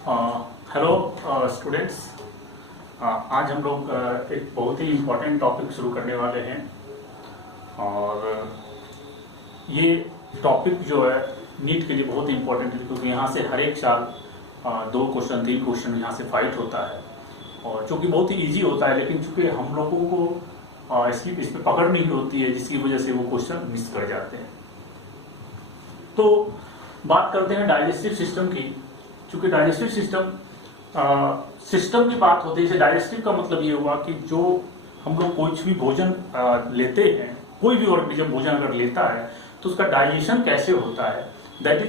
Hello students. आज हम लोग एक बहुत ही इम्पोर्टेंट टॉपिक शुरू करने वाले हैं और ये टॉपिक जो है नीट के लिए बहुत ही इम्पोर्टेंट है, क्योंकि यहाँ से हर एक साल 2 क्वेश्चन 3 क्वेश्चन यहाँ से फाइट होता है और जो कि बहुत ही इजी होता है, लेकिन चूंकि हम लोगों को इस पर पकड़ नहीं होती है, जिसकी वजह से वो क्वेश्चन मिस कर जाते हैं। तो बात करते हैं डाइजेस्टिव सिस्टम की। चूंकि डाइजेस्टिव सिस्टम की बात होती है, डाइजेस्टिव का मतलब ये हुआ कि जो हम लोग कोई भी भोजन लेते हैं, कोई भी ऑर्गेनिज्म भोजन अगर लेता है तो उसका डाइजेशन कैसे होता है, that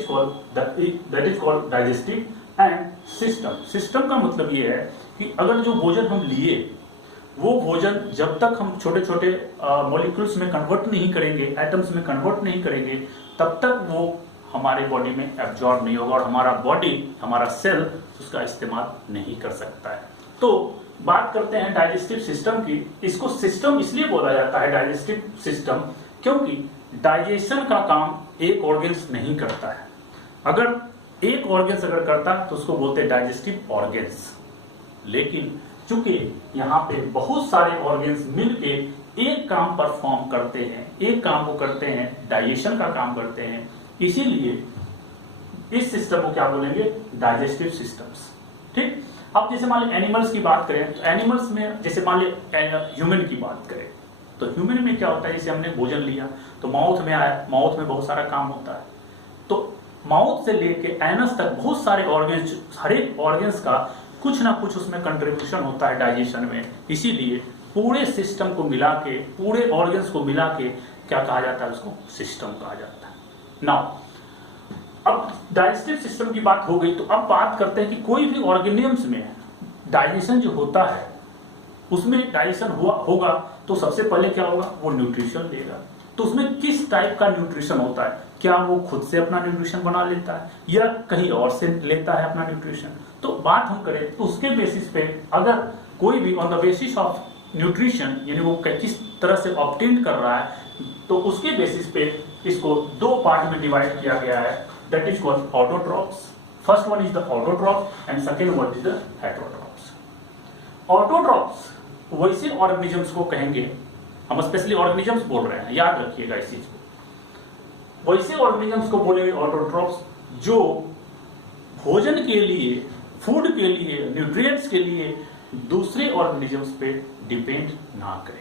is called digestive and system. System का मतलब ये है कि अगर जो भोजन हम लिए वो भोजन जब तक हम छोटे छोटे मॉलिक्यूल्स में कन्वर्ट नहीं करेंगे, एटम्स में कन्वर्ट नहीं करेंगे, तब तक वो हमारे बॉडी में एब्जॉर्ब नहीं होगा और हमारा बॉडी, हमारा सेल उसका इस्तेमाल नहीं कर सकता है। तो बात करते हैं डाइजेस्टिव सिस्टम की। इसको सिस्टम इसलिए बोला जाता है डाइजेस्टिव सिस्टम, क्योंकि डाइजेशन का काम एक ऑर्गन्स नहीं करता है। अगर एक ऑर्गन्स अगर करता तो उसको बोलते हैं डाइजेस्टिव ऑर्गन्स, लेकिन चूंकि यहाँ पे बहुत सारे ऑर्गन्स मिलके एक काम परफॉर्म करते हैं, एक काम वो करते हैं, डाइजेशन का काम करते हैं, इसीलिए इस सिस्टम को क्या बोलेंगे, डाइजेस्टिव सिस्टम्स। ठीक। अब जैसे मान लीजिए एनिमल्स की बात करें तो एनिमल्स में जैसे मान लीजिए ह्यूमन की बात करें तो ह्यूमन में क्या होता है, जैसे हमने भोजन लिया तो माउथ में आया, माउथ में बहुत सारा काम होता है। तो माउथ से लेके एनस तक बहुत सारे ऑर्गन्स, हर एक ऑर्गन्स का कुछ ना कुछ उसमें कंट्रीब्यूशन होता है डाइजेशन में। इसीलिए पूरे सिस्टम को मिला के, पूरे ऑर्गन्स को मिला के क्या कहा जाता है, उसको सिस्टम कहा जाता है। नाउ अब डाइजेस्टिव सिस्टम की बात हो गई, तो अब बात करते हैं कि कोई भी ऑर्गेनिजम्स में डाइजेशन जो होता है उसमें डाइजेशन होगा तो सबसे पहले क्या होगा, वो न्यूट्रिशन लेगा। तो उसमें किस टाइप का न्यूट्रिशन होता है, क्या वो खुद से अपना न्यूट्रिशन बना लेता है या कहीं और से लेता है अपना न्यूट्रिशन। तो बात हम करें तो उसके बेसिस पे अगर कोई भी on the basis of nutrition, यानी वो किस तरह से ऑब्टेन कर रहा है, तो उसके बेसिस पे इसको 2 पार्ट में डिवाइड किया गया है, that is called autotrophs. First one is the autotrophs and second one is the heterotrophs. Autotrophs वैसे ऑर्गेनिजम्स को कहेंगे, हम स्पेशली ऑर्गेनिजम्स बोल रहे हैं, याद रखिएगा इस चीज को। वैसे ऑर्गेनिजम्स को बोलेंगे ऑटोट्रॉप्स जो भोजन के लिए, फूड के लिए, न्यूट्रिएंट्स के लिए दूसरे ऑर्गेनिजम्स पे डिपेंड ना करें।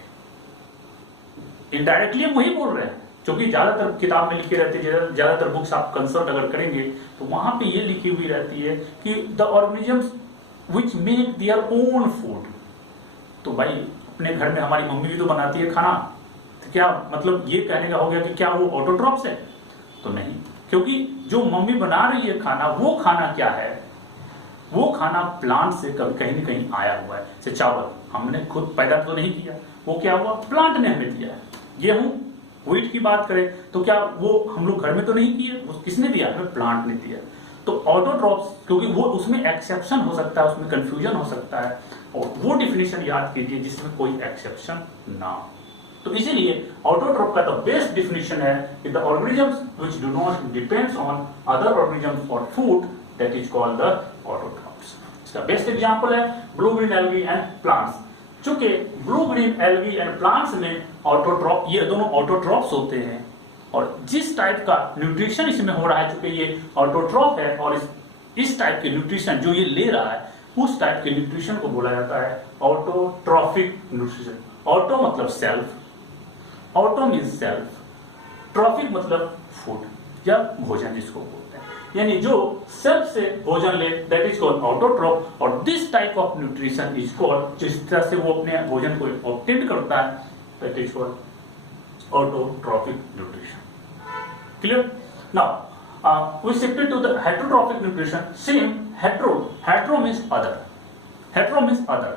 इनडायरेक्टली हम वही बोल रहे हैं, क्योंकि ज्यादातर किताब में लिखे रहते हैं, ज्यादातर बुक्स आप कंसल्ट अगर करेंगे तो वहां पे ये लिखी हुई रहती है कि the organisms which make their own food. तो भाई अपने घर में हमारी मम्मी भी तो बनाती है खाना, तो क्या मतलब ये कहने का हो गया कि क्या वो ऑटोट्रॉप्स है? तो नहीं, क्योंकि जो मम्मी बना रही है खाना, वो खाना क्या है, वो खाना प्लांट से कहीं न कहीं आया हुआ है। जैसे चावल हमने खुद पैदा तो नहीं किया, वो क्या हुआ, प्लांट ने हमें दिया है। गेहूं, व्हीट की बात करें तो क्या वो हम लोग घर में तो नहीं किए, वो किसने दिया, हमें प्लांट ने दिया। तो ऑटोट्रॉप्स, क्योंकि वो उसमें एक्सेप्शन हो सकता है, उसमें कंफ्यूजन हो सकता है, और वो डिफिनेशन याद कीजिए जिसमें कोई एक्सेप्शन ना हो। तो इसीलिए ऑटोट्रॉप का द बेस्ट डिफिनेशन है कि the organisms which do not depends on other organisms for food, that is called the autotrophs. इसका बेस्ट एग्जांपल है blue green algae and plants. चूंकि blue green algae and plants में autotroph, ये दोनों autotrophs होते हैं, और जिस टाइप का न्यूट्रिशन इसमें हो रहा है, चूंकि ये ऑटोट्रॉप है और इस टाइप के न्यूट्रिशन जो ये ले रहा है, उस टाइप के न्यूट्रिशन को बोला जाता है ऑटोट्रॉफिक न्यूट्रिशन। ऑटो मतलब self, auto means self, trophic मतलब फूड या भोजन जिसको बोलते हैं, यानी जो सेल्फ से भोजन ले, दैट इज कॉल्ड ऑटोट्रॉप। और this type of nutrition is called, जिस तरह से वो अपने भोजन को ऑब्टेन करता है, that is called autotrophic nutrition. Clear? Now we shifted to the heterotrophic nutrition. Same, hetero means other, hetero means other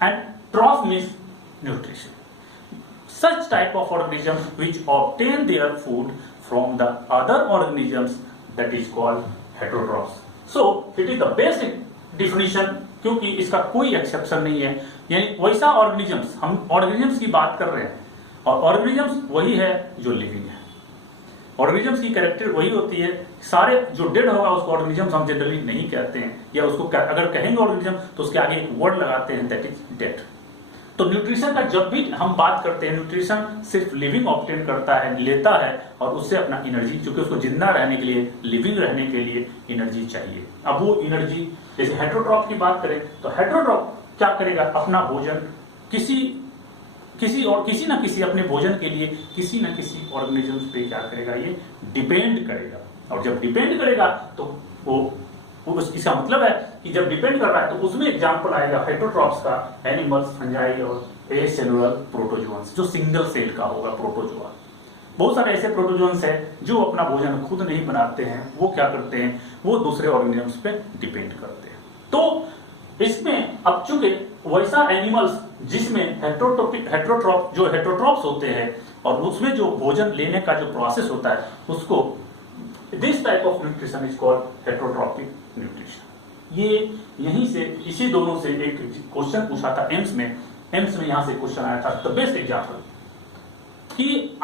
and troph means nutrition. Such type of organisms which obtain their food from the other organisms, that is called heterotrophs. So it is the basic definition, क्योंकि इसका कोई exception नहीं है। यानी वैसा organisms, हम organisms की बात कर रहे हैं और ऑर्गेनिजम्स वही है जो लिविंग है। ऑर्गेनिजम्स की कैरेक्टर वही होती है, सारे जो डेड होगा उसको ऑर्गेनिजम्स हम जनरली नहीं कहते हैं, या उसको अगर कहेंगे ऑर्गेनिज्म तो उसके आगे एक वर्ड लगाते हैं, दैट इज डेड। तो न्यूट्रिशन का जब भी हम बात करते हैं, न्यूट्रिशन सिर्फ लिविंग ऑब्टेन करता है, लेता है और उससे अपना एनर्जी, क्योंकि उसको जिंदा रहने के लिए, लिविंग रहने के लिए एनर्जी चाहिए। अब वो एनर्जी, जैसे हेटरोट्रॉफ की बात करें तो हेटरोट्रॉफ क्या करेगा, अपना भोजन किसी ना किसी अपने भोजन के लिए किसी ना किसी ऑर्गेनिजम्स पे क्या करेगा, ये डिपेंड करेगा। और जब डिपेंड करेगा तो वो इसका मतलब है कि जब डिपेंड कर रहा है तो उसमें एग्जांपल आएगा हेटरोट्रॉप्स का, एनिमल्स, फंजाई और एसेलुलर प्रोटोजोअन्स, जो सिंगल सेल का होगा प्रोटोजोआ। बहुत सारे ऐसे प्रोटोजोअन्स है जो अपना भोजन खुद नहीं बनाते हैं, वो क्या करते हैं, वो दूसरे ऑर्गेनिजम्स पे डिपेंड करते हैं। तो इसमें अब चूंकि वैसा एनिमल्स जिसमें हेटरोट्रॉप्स होते हैं और उसमें जो भोजन लेने का जो प्रोसेस होता है, उसको this type of nutrition is called heterotrophic nutrition. ये यहीं से, इसी दोनों से एक क्वेश्चन पूछा था एम्स में यहां से क्वेश्चन आया था, द बेस्ट एग्जांपल कि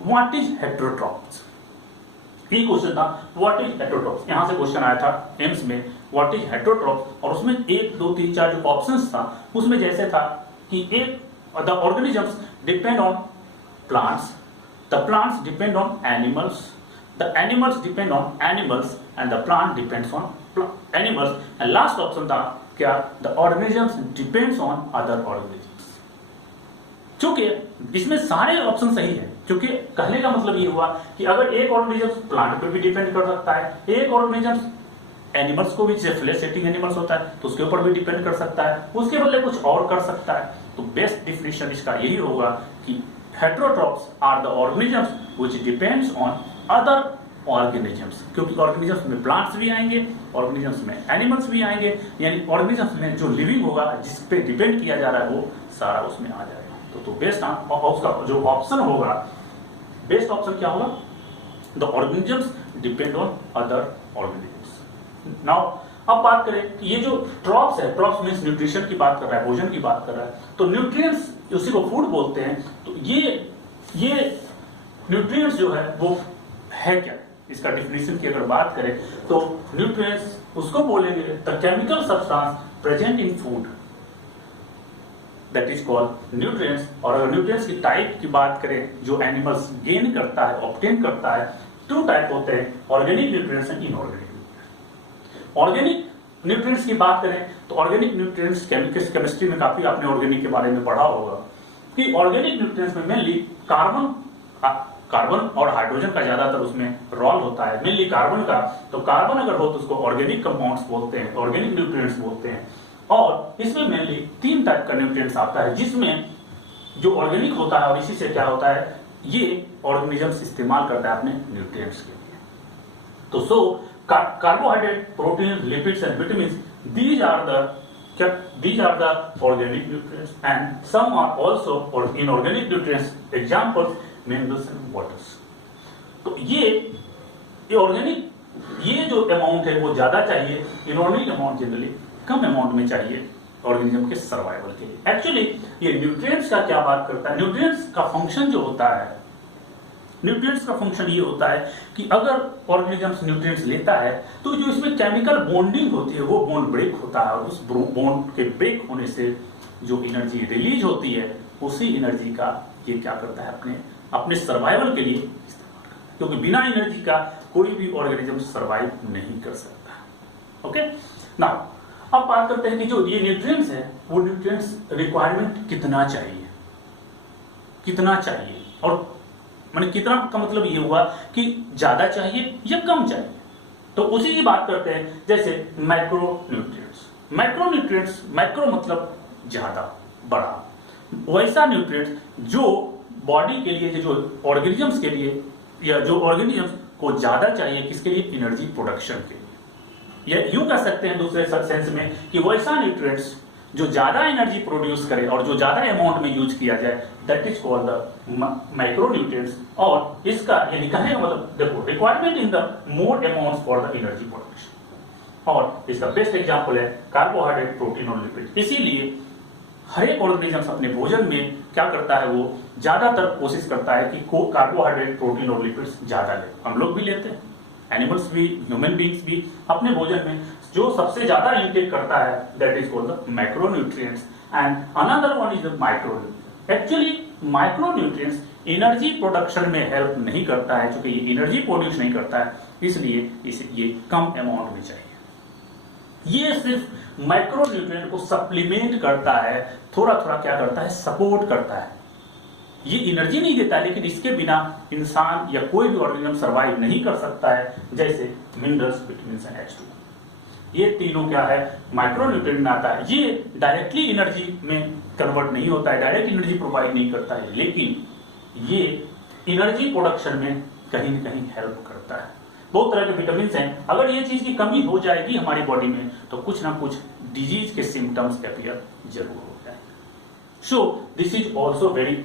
व्हाट इज हेटरोट्रॉप्स, ये क्वेश्चन था, व्हाट इज हेटरोट्रॉप्स, यहां से क्वेश्चन आया था एम्स में, व्हाट इज हेटरोट्रॉप्स। और उसमें 1 2 3 4 जो ऑप्शंस था, उसमें जैसे था कि एक the organisms depend on plants, the plants depend on animals, the animals depend on animals and the plant depends on animals, and last option था क्या, the organisms depends on other organisms। चूंकि इसमें सारे ऑप्शन सही है, क्योंकि कहने का मतलब ये हुआ कि अगर एक ऑर्गेनिज्म प्लांट पर भी डिपेंड कर सकता है, एक ऑर्गेनिज्म एनिमल्स को भी, जैसे फ्लैश ईटिंग एनिमल्स होता है तो उसके ऊपर भी डिपेंड कर सकता है, उसके बदले कुछ और कर सकता है। तो बेस्ट डिफिनेशन इसका यही होगा कि heterotrophs are the organisms which depends on other organisms, क्योंकि ऑर्गेनिजम्स में प्लांट्स भी आएंगे, ऑर्गेनिजम्स में एनिमल्स भी आएंगे, यानी ऑर्गेनिजम्स में जो लिविंग होगा, जिस पे डिपेंड किया जा रहा है, वो सारा उसमें आ जाएगा। तो बेस्ट उसका जो ऑप्शन होगा, बेस्ट ऑप्शन क्या होगा, the organisms depend on other organisms. Now अब बात करें कि ये जो ट्रॉप्स है, ट्रॉप्स मींस न्यूट्रिशन की बात कर रहा है, भोजन की बात कर रहा है, तो न्यूट्रिएंट्स उसी को फूड बोलते हैं। तो ये न्यूट्रिएंट्स जो है वो है क्या, इसका डिफिनेशन की अगर बात करें तो न्यूट्रिएंट्स उसको बोलेंगे the chemical substance present in food, that is called nutrients. और अगर न्यूट्रिएंट्स की टाइप की बात करें जो एनिमल्स गेन करता है, ऑब्टेन करता है, 2 टाइप होते हैं, organic nutrients and inorganic nutrients. Organic nutrients की बात करें तो ऑर्गेनिक न्यूट्रिएंट्स, केमिस्ट्री में काफी आपने ऑर्गेनिक के बारे में पढ़ा होगा कि ऑर्गेनिक न्यूट्रिएंट्स में मेनली कार्बन और हाइड्रोजन का ज्यादातर उसमें रोल होता है, मेनली कार्बन का। तो कार्बन अगर हो तो उसको ऑर्गेनिक कंपाउंड्स बोलते हैं, ऑर्गेनिक न्यूट्रिएंट्स बोलते हैं। और इसमें मेनली 3 टाइप का न्यूट्रिएंट्स आता है, जिसमें जो ऑर्गेनिक होता है, और इसी से क्या होता है, ये ऑर्गेनिजम्स इस्तेमाल करता है अपने न्यूट्रिएंट्स के लिए। तो carbohydrate, protein, lipids and vitamins, these are the organic nutrients, and some are also inorganic nutrients, examples minerals and waters। तो ये ऑर्गेनिक, ये जो अमाउंट है वो ज्यादा चाहिए, इनऑर्गेनिक अमाउंट जनरली कम अमाउंट में चाहिए ऑर्गेनिज्म के सर्वाइवल के लिए। एक्चुअली ये न्यूट्रिएंट्स का क्या बात करता है, न्यूट्रिएंट्स का फंक्शन जो होता है, न्यूट्रिएंट्स का फंक्शन ये होता है कि अगर ऑर्गेनिजम्स न्यूट्रिएंट्स लेता है तो जो इसमें केमिकल बॉन्डिंग होती है वो बॉन्ड ब्रेक होता है, और उस बॉन्ड के ब्रेक होने से जो एनर्जी रिलीज होती है, उसी एनर्जी का ये क्या करता है, अपने सर्वाइवल के लिए इस्तेमाल करता है, क्योंकि बिना एनर्जी का कोई भी ऑर्गेनिज्म सर्वाइव नहीं कर सकता। ओके, नाउ अब बात करते हैं कि जो ये न्यूट्रिएंट्स है, वो न्यूट्रिएंट्स रिक्वायरमेंट कितना चाहिए, और माने कितना का मतलब ये हुआ कि ज्यादा चाहिए या कम चाहिए। तो उसी की बात करते हैं, जैसे मैक्रोन्यूट्रिएंट्स, मैक्रो मतलब ज्यादा, बड़ा, वैसा न्यूट्रिएंट्स जो बॉडी के लिए, जो ऑर्गेनिजम्स के लिए, या जो ऑर्गेनिजम्स को ज्यादा चाहिए, किसके लिए, एनर्जी प्रोडक्शन के लिए। या यूं कह सकते हैं दूसरे सेंस में कि वैसा न्यूट्रिएंट्स जो ज्यादा एनर्जी प्रोड्यूस करे और जो ज्यादा अमाउंट में यूज किया जाए, that is called the macronutrients. और इसका यानी कहने का मतलब देखो, requirement in the more amounts for the energy production. और इसका बेस्ट एग्जांपल है कार्बोहाइड्रेट, प्रोटीन और लिपिड। इसीलिए हर एक ऑर्गेनिज्म अपने भोजन में क्या करता है, वो ज्यादातर कोशिश करता है कि कार्बोहाइड्रेट, प्रोटीन और लिपिड्स ज्यादा ले। हम लोग भी लेते हैं, एनिमल्स भी, ह्यूमन बींग्स भी अपने भोजन में जो सबसे ज्यादा इंटेक करता है that is called the macronutrients and another one is the micronutrients. Actually micronutrients energy production में हेल्प नहीं करता है, क्योंकि ये एनर्जी प्रोड्यूस नहीं करता है, इसलिए इसे ये कम अमाउंट में चाहिए। ये सिर्फ माइक्रोन्यूट्रिएंट को सप्लीमेंट करता है, थोड़ा थोड़ा क्या करता है, सपोर्ट करता है। ये एनर्जी नहीं देता, लेकिन इसके बिना इंसान या कोई भी ऑर्गेनिज्म सर्वाइव नहीं कर सकता है, जैसे मिनरल्स, विटामिन्स एंड H2। ये तीनों क्या है, माइक्रोन्यूट्रिएंट में आता है। ये डायरेक्टली एनर्जी में कन्वर्ट नहीं होता है, डायरेक्ट एनर्जी प्रोवाइड नहीं करता है, लेकिन ये एनर्जी प्रोडक्शन में कहीं न कहीं हेल्प करता है। बहुत तरह के विटामिन हैं, अगर ये चीज की कमी हो जाएगी हमारी बॉडी में तो कुछ ना कुछ डिजीज के सिम्टम्स अपीयर जरूर हो जाएंगे। So this is also very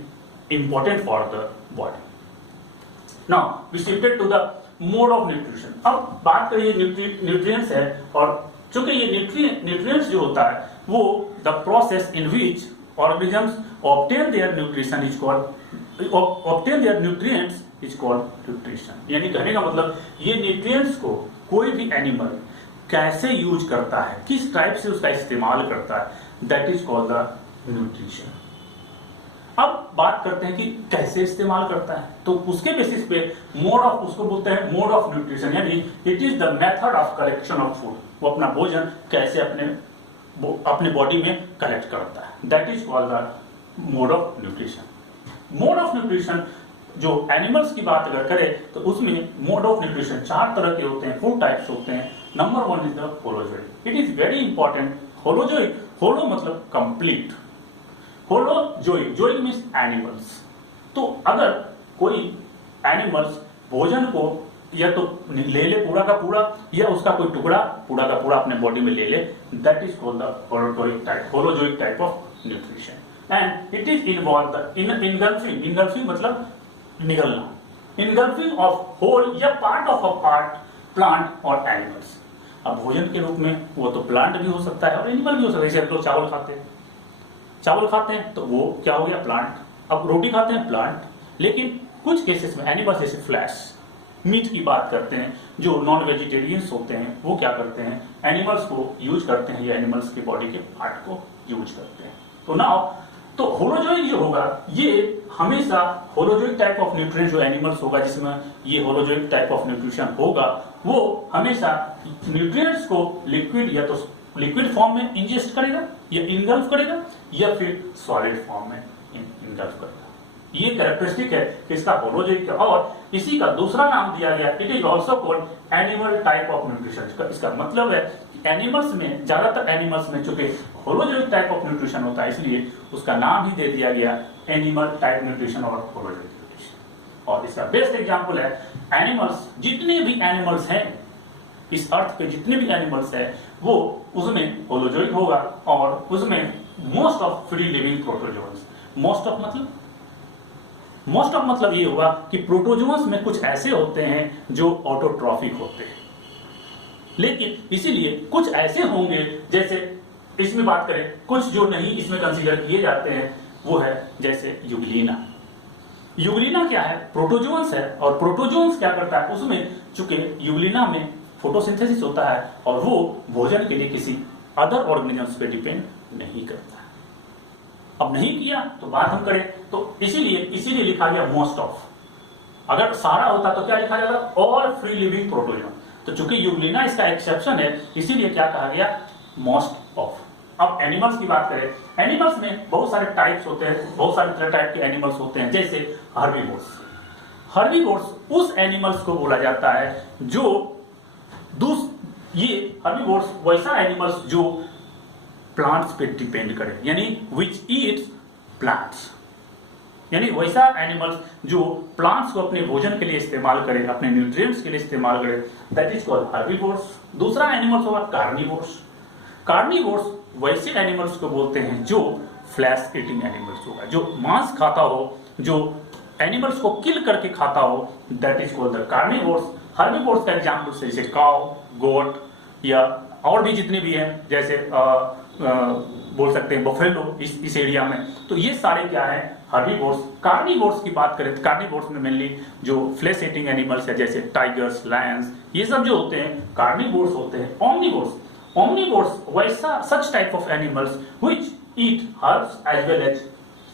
important for the body. Now we shifted to the mode of nutrition. अब बात करिए न्यूट्रिएंट्स है, और चूंकि ये न्यूट्रिएंट्स जो होता है वो the process in which organisms obtain their nutrition is called obtain their nutrients is called nutrition. यानी कहने का मतलब ये न्यूट्रिएंट्स को कोई भी एनिमल कैसे यूज करता है, किस टाइप से उसका इस्तेमाल करता है, that is called the nutrition. अब बात करते हैं कि कैसे इस्तेमाल करता है, तो उसके बेसिस पे मोड ऑफ, उसको बोलते हैं मोड ऑफ न्यूट्रिशन, यानी it is the method of collection of food. वो अपना भोजन कैसे अपने बॉडी में कलेक्ट करता है, that is called the mode of nutrition. Mode of nutrition जो एनिमल्स की बात अगर करें तो उसमें मोड ऑफ न्यूट्रिशन 4 तरह के होते हैं, 4 टाइप्स होते हैं। Number 1 is the holozoic. It is very important. Holozoic, holo मतलब complete, holozoic, zoic means animals. तो अगर कोई एनिमल्स भोजन को या तो ले ले पूरा का पूरा, या उसका कोई टुकड़ा पूरा का पूरा अपने बॉडी में ले ले, that is called the holozoic type of nutrition. And it is involve the engulfing, engulfing मतलब निगलना, इनगल्फिंग ऑफ होल या part of a part plant और एनिमल्स। अब भोजन के रूप में वो तो प्लांट भी हो सकता है और एनिमल भी हो सकता है। जैसे लोग चावल खाते हैं तो वो क्या हो गया, प्लांट। अब रोटी खाते हैं, प्लांट। लेकिन कुछ केसेस में एनिमल्स, जैसे फ्लैश मीट की बात करते हैं, जो नॉन वेजिटेरियंस होते हैं वो क्या करते हैं, एनिमल्स को यूज करते हैं या एनिमल्स की बॉडी के पार्ट को यूज करते हैं। तो नाउ तो होलोजोइक जो होगा ये हमेशा होलोजोइक टाइप ऑफ न्यूट्रिएंट जो एनिमल्स होगा जिसमें ये होलोजोइक टाइप ऑफ न्यूट्रिशन होगा, वो हमेशा न्यूट्रिएंट्स को लिक्विड या तो लिक्विड फॉर्म में इंजेस्ट करेगा या इनगल्फ करेगा, या फिर सॉलिड फॉर्म में इनगल्फ करेगा। ये कैरेक्टरिस्टिक है कि इसका होलोजोइक है, और इसी का दूसरा नाम दिया गया, it is also called animal type of nutrition. इसका मतलब है एनिमल्स में, ज्यादातर एनिमल्स में चूंकि होलोजोइक टाइप ऑफ न्यूट्रिशन होता है, इसलिए उसका नाम ही दे दिया गया एनिमल टाइप न्यूट्रिशन और होलोजोइक न्यूट्रिशन। और इसका बेस्ट एग्जांपल है एनिमल्स, जितने भी एनिमल्स हैं इस अर्थ पे, जितने भी एनिमल्स हैं वो उसमें होलोजोइक होगा, और उसमें most of free living protozoans, most of मतलब ये होगा कि प्रोटोजोन्स में कुछ ऐसे होते हैं जो ऑटोट्रॉफिक होते हैं, लेकिन इसीलिए कुछ ऐसे होंगे, जैसे इसमें बात करें कुछ जो नहीं इसमें कंसीडर किए जाते हैं, वो है जैसे यूग्लिना। यूग्लिना क्या है, प्रोटोजोन्स है, और प्रोटोजोन्स क्या करता है, उसमें चूंकि यूग्लिना में फोटोसिंथेसिस होता है और वो भोजन के लिए किसी अदर ऑर्गेनिजम्स पे डिपेंड नहीं करता है। अब नहीं किया तो बात हम करें तो इसीलिए लिखा गया मोस्ट ऑफ। अगर सारा होता तो क्या लिखा जाता, ऑल फ्री लिविंग प्रोटोजोन। तो चूंकि यूग्लिना इसका एक्सेप्शन है, इसीलिए क्या कहा गया, मोस्ट ऑफ। अब एनिमल्स की बात करें, एनिमल्स में बहुत सारे टाइप्स होते हैं, बहुत सारे टाइप के एनिमल्स होते हैं, जैसे हर्बीवोर्स। हर्बीवोर्स उस एनिमल्स को बोला जाता है जो ये हर्बीवोर्स वैसा एनिमल्स जो प्लांट्स पे डिपेंड करे, यानी विच ईट्स प्लांट्स, यानी वैसा एनिमल्स जो प्लांट्स को अपने भोजन के लिए इस्तेमाल करे, अपने न्यूट्रिएंट्स के लिए इस्तेमाल करे, दैट इज कॉल्ड हर्बीवोर्स। दूसरा एनिमल्स होगा कार्निवोर्स। कार्निवोर्स वैसे एनिमल्स को बोलते हैं जो फ्लैश ईटिंग एनिमल्स होगा, जो मांस खाता हो, जो एनिमल्स को किल करके खाता हो, that is called the carnivores. Herbivores का एग्जांपल से जैसे काउ, गोट या और भी जितने भी हैं, जैसे बोल सकते हैं बफेलो इस एरिया में, तो ये सारे क्या है, हर्बीवोर्स। कार्निवोर्स की बात करें तो कार्निवोर्स में मेनली जो फ्लेश ईटिंग एनिमल्स है जैसे टाइगर्स, लायंस, ये सब जो होते हैं कार्निवोर्स होते हैं। ओमनिवोर्स, ओमनिवोर्स वैसा such type of animals which eat herbs as well as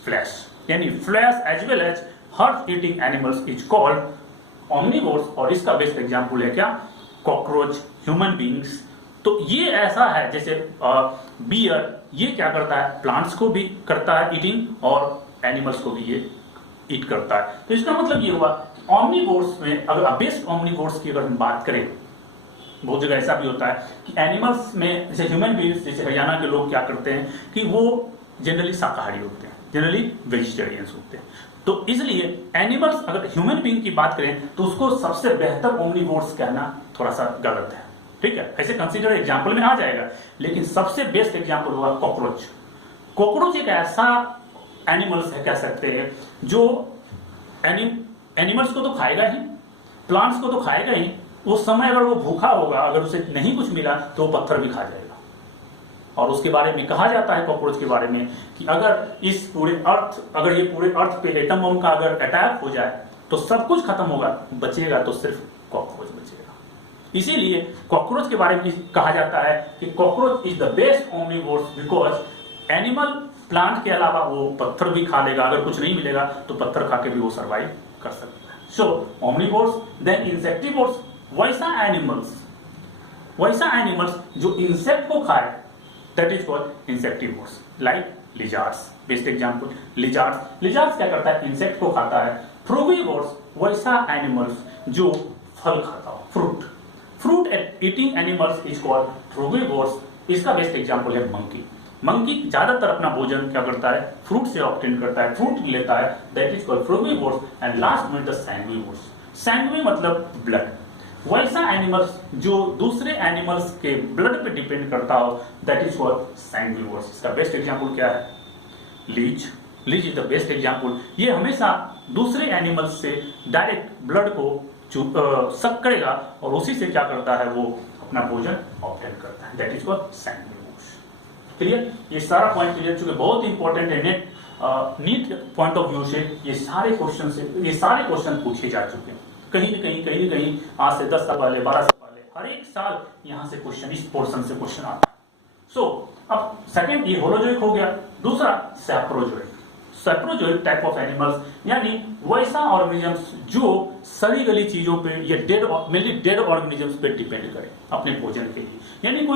flesh, यानी flesh as well as herb eating animals is called omnivores. और इसका बेस्ट एग्जांपल है क्या, कॉकरोच, ह्यूमन बींग्स। तो ये ऐसा है जैसे बियर, ये क्या करता है, प्लांट्स को भी करता है ईटिंग और एनिमल्स को भी ये ईट करता है। तो इसका मतलब ये हुआ ओमनिवोर्स में, अगर बेस्ट ओमनिवोर्स की अगर हम बात करें, बहुत जगह ऐसा भी होता है कि एनिमल्स में जैसे ह्यूमन बींग्स, जैसे हरियाणा के लोग क्या करते हैं कि वो जनरली शाकाहारी होते हैं, जनरली वेजिटेरियंस होते हैं। तो इसलिए एनिमल्स, अगर ह्यूमन बींग की बात करें तो उसको सबसे बेहतर ओमनिवोर्स कहना थोड़ा सा गलत है, ठीक है, ऐसे कंसीडर एग्जाम्पल में आ जाएगा, लेकिन सबसे बेस्ट एग्जाम्पल हुआ कॉकरोच। कॉकरोच एक ऐसा एनिमल्स है, कह सकते हैं, जो एनिमल्स को तो खाएगा ही, प्लांट्स को तो खाएगा ही, उस समय अगर वो भूखा होगा, अगर उसे नहीं कुछ मिला तो वो पत्थर भी खा जाएगा। और उसके बारे में कहा जाता है कॉकरोच के बारे में कि अगर इस पूरे अर्थ, अगर ये पूरे अर्थ पे एटम बम का अगर अटैक हो जाए तो सब कुछ खत्म होगा, बचेगा तो सिर्फ कॉकरोच बचेगा। इसीलिए कॉकरोच के बारे में कहा जाता है कि cockroach is the best omnivores because animal, plant के अलावा वो पत्थर भी खा लेगा, अगर कुछ नहीं मिलेगा तो पत्थर खा के भी वो सर्वाइव कर सकता है। सो ओमनिवोर्स, देन इंसेक्टिवोर्स, वैसा एनिमल्स जो इंसेक्ट को खाए, that is called insectivores, like lizards. Best example lizards. Lizards क्या करता है, इंसेक्ट को खाता है। फ्रूगीवोर्स, वैसा एनिमल्स जो फल खाता हो, fruit eating animals is called frugivores. इसका बेस्ट एग्जांपल है मंकी। मंकी ज्यादातर अपना भोजन क्या करता है, फ्रूट से ऑब्टेन करता है, फ्रूट लेता है, that is called frugivores. And last में द सैंग्विवोर्स। सैंग्वी मतलब ब्लड, वैसा एनिमल्स जो दूसरे एनिमल्स के ब्लड पे डिपेंड करता हो, दैट इज कॉल्ड सैंग्विवोर्स। इसका बेस्ट एग्जांपल क्या है, leech. Leech is the best example. ये हमेशा दूसरे एनिमल्स से डायरेक्ट ब्लड को सक करेगा और उसी से क्या करता है, वो अपना भोजन ऑब्टेन करता है, दैट इज कॉल्ड सैंग्विवोर्स। क्लियर, ये सारा पॉइंट क्लियर, चूंकि बहुत इंपॉर्टेंट है, नीट पॉइंट ऑफ व्यू से ये सारे क्वेश्चन पूछे जा चुके हैं। कहीं न कहीं आज से 10 साल पहले, 12 साल पहले, हर एक साल यहां से क्वेश्चन, इस पोर्शन से क्वेश्चन आता है। सो अब सेकंड ये होलोजोइक हो गया, दूसरा सैप्रोजोइक। सैप्रोजोइक टाइप ऑफ एनिमल्स, यानी वैसा ऑर्गेनिजम्स जो सड़ी गली चीजों पे या मेनली डेड ऑर्गेनिजम्स पे डिपेंड करें अपने भोजन के लिए, यानी कोई